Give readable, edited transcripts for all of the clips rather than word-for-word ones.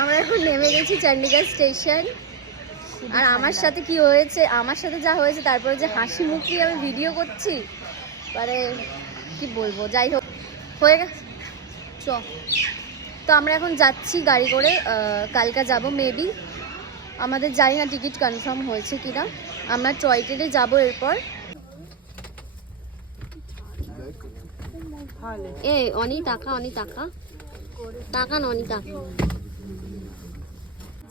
আমরা এখন নেমে গেছি চণ্ডীগড় স্টেশন। আর আমার সাথে কি হয়েছে, আমার সাথে যা হয়েছে, তারপরে যে হাসি মুখে আমি ভিডিও করছি, মানে কি বলবো, যাই হোক হয়ে গেছে। চ, তো আমরা এখন যাচ্ছি গাড়ি করে, কালকে যাব মেবি, আমাদের জানি না টিকিট কনফার্ম হয়েছে কিনা। আমরা টয় ট্রেনে যাবো এরপর। এ অনি টাকা, অনি টাকা, টাকা না অনি টাকা।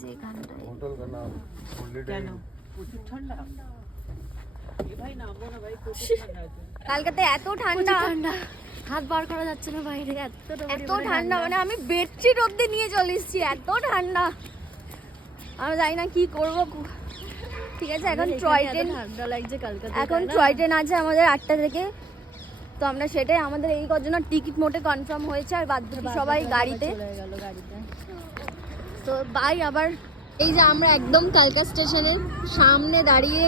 যে গানটা হোটেল का नाम কেন প্রচুর ঠান্ডা, এ ভাই নামবো না ভাই, প্রচুর ঠান্ডা আছে কালকাতে, এত ঠান্ডা, হাত বার করা যাচ্ছে না বাইরে, এত ঠান্ডা, মানে আমি বেডশিট অবধি নিয়ে চলে এসেছি, এত ঠান্ডা। আমি জানি না কি করব। ঠিক আছে, এখন টয় ট্রেন, ঠান্ডা লাগছে কালকাতে, এখন টয় ট্রেন আছে আমাদের 8টা থেকে, তো আমরা সেটাই, আমাদের এই কজন টিকিট মোটে কনফার্ম হয়েছে, আর বাদ বাকি সবাই গাড়িতে। তো বাই আবার। এই যে আমরা একদম কালকা স্টেশনের সামনে দাঁড়িয়ে,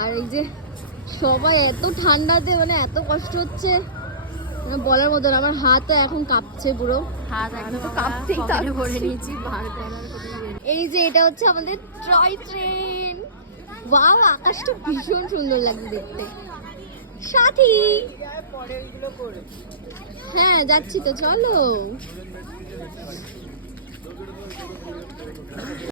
আর এই যে সবাই এত ঠান্ডাতে, মানে এত কষ্ট হচ্ছে বলার মতো না। আমার হাতও এখন কাঁপছে, পুরো হাত একদম কাঁপতেই ভরে নিয়েছি। এই যে এটা হচ্ছে আমাদের টয় ট্রেন। ওয়াও, আকাশটা ভীষণ সুন্দর লাগছে দেখতে। সাথী, হ্যাঁ যাচ্ছি তো, চলো।